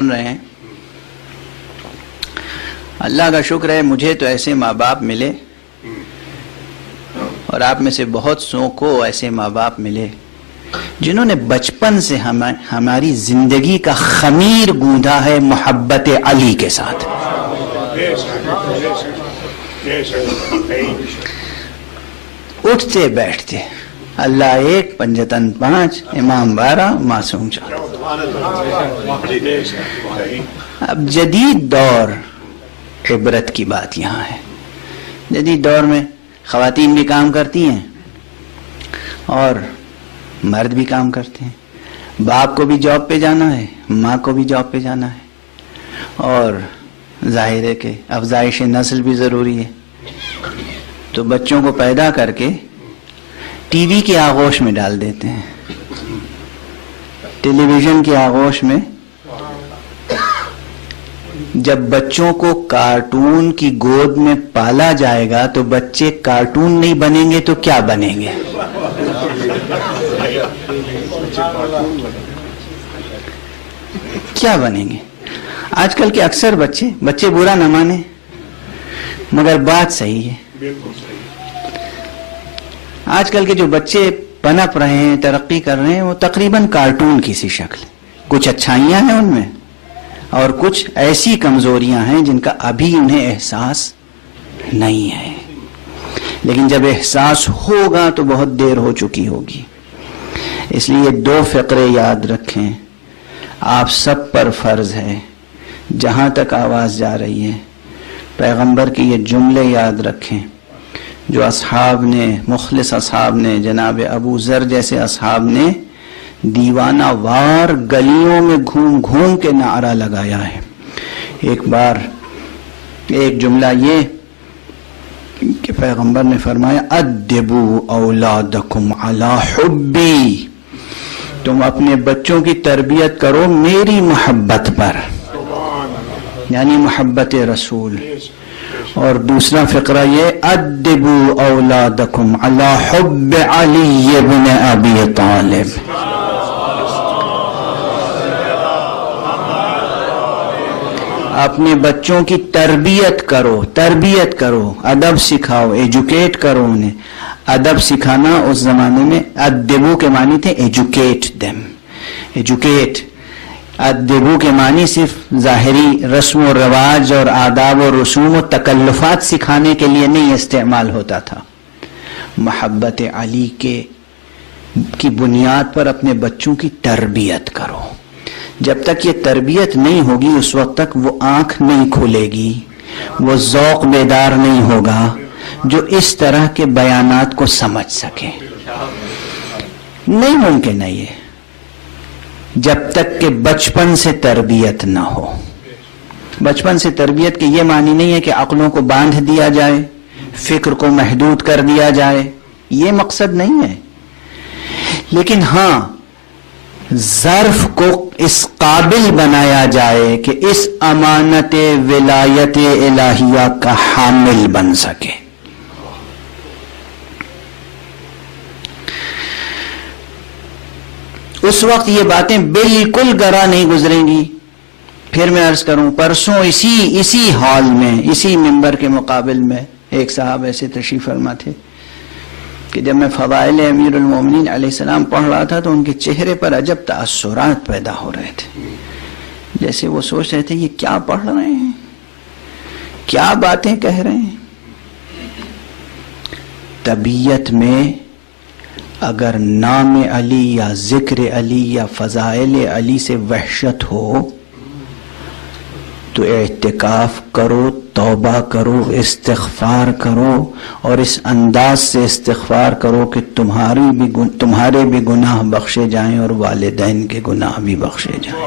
رہے ہیں. اللہ کا شکر ہے مجھے تو ایسے ماں باپ ملے اور آپ میں سے بہت سو کو ایسے ماں باپ ملے جنہوں نے بچپن سے ہماری زندگی کا خمیر گوندھا ہے محبت علی کے ساتھ. اٹھتے بیٹھتے اللہ ایک، پنجتن پانچ، امام 12، معصوم 4. اب جدید دور، عبرت کی بات یہاں ہے، جدید دور میں خواتین بھی کام کرتی ہیں اور مرد بھی کام کرتے ہیں. باپ کو بھی جاب پہ جانا ہے، ماں کو بھی جاب پہ جانا ہے، اور ظاہر ہے کہ افزائش نسل بھی ضروری ہے. تو بچوں کو پیدا کر کے ٹی وی کی آغوش میں ڈال دیتے ہیں، ٹیلی ویژن کی آغوش میں. جب بچوں کو کارٹون کی گود میں پالا جائے گا تو بچے کارٹون نہیں بنیں گے تو کیا بنیں گے؟ کیا بنیں گے؟ آج کل کے اکثر بچے برا نہ مانے مگر بات صحیح ہے. آج کل کے جو بچے پنپ رہے ہیں، ترقی کر رہے ہیں، وہ تقریباً کارٹون کی سی شکل. کچھ اچھائیاں ہیں ان میں اور کچھ ایسی کمزوریاں ہیں جن کا ابھی انہیں احساس نہیں ہے، لیکن جب احساس ہوگا تو بہت دیر ہو چکی ہوگی. اس لیے 2 فقرے یاد رکھیں، آپ سب پر فرض ہے، جہاں تک آواز جا رہی ہے پیغمبر کے یہ جملے یاد رکھیں جو اصحاب نے، مخلص اصحاب نے، جناب ابو ذر جیسے اصحاب نے دیوانہ وار گلیوں میں گھوم گھوم کے نعرہ لگایا ہے. ایک بار ایک جملہ یہ کہ پیغمبر نے فرمایا ادبوا اولادکم علی حبی، تم اپنے بچوں کی تربیت کرو میری محبت پر، یعنی محبت رسول. اور دوسرا فقرہ یہ ادبوا اولادکم علی حب علی بن ابی طالب. اپنے بچوں کی تربیت کرو، ادب سکھاؤ، ایجوکیٹ کرو انہیں. ادب سکھانا اس زمانے میں ادبو کے معنی تھے ایجوکیٹ دیم، ایجوکیٹ. ادبو کے معنی صرف ظاہری رسم و رواج اور آداب و رسوم و تکلفات سکھانے کے لیے نہیں استعمال ہوتا تھا. محبت علی کی بنیاد پر اپنے بچوں کی تربیت کرو. جب تک یہ تربیت نہیں ہوگی اس وقت تک وہ آنکھ نہیں کھلے گی، وہ ذوق بیدار نہیں ہوگا جو اس طرح کے بیانات کو سمجھ سکے. نہیں ممکن ہے یہ جب تک کہ بچپن سے تربیت نہ ہو. بچپن سے تربیت کے یہ معنی نہیں ہے کہ عقلوں کو باندھ دیا جائے، فکر کو محدود کر دیا جائے، یہ مقصد نہیں ہے. لیکن ہاں ظرف کو اس قابل بنایا جائے کہ اس امانت ولایت الہیہ کا حامل بن سکے. اس وقت یہ باتیں بالکل گراں نہیں گزریں گی. پھر میں عرض کروں، پرسوں اسی ہال میں، اسی ممبر کے مقابل میں ایک صاحب ایسے تشریف فرما تھے کہ جب میں فضائل امیر المومنین علیہ السلام پڑھ رہا تھا تو ان کے چہرے پر عجب تاثرات پیدا ہو رہے تھے، جیسے وہ سوچ رہے تھے یہ کیا پڑھ رہے ہیں، کیا باتیں کہہ رہے ہیں. طبیعت میں اگر نام علی یا ذکر علی یا فضائل علی سے وحشت ہو تو اعتکاف کرو، توبہ کرو، استغفار کرو، اور اس انداز سے استغفار کرو کہ تمہارے بھی گناہ بخشے جائیں اور والدین کے گناہ بھی بخشے جائیں.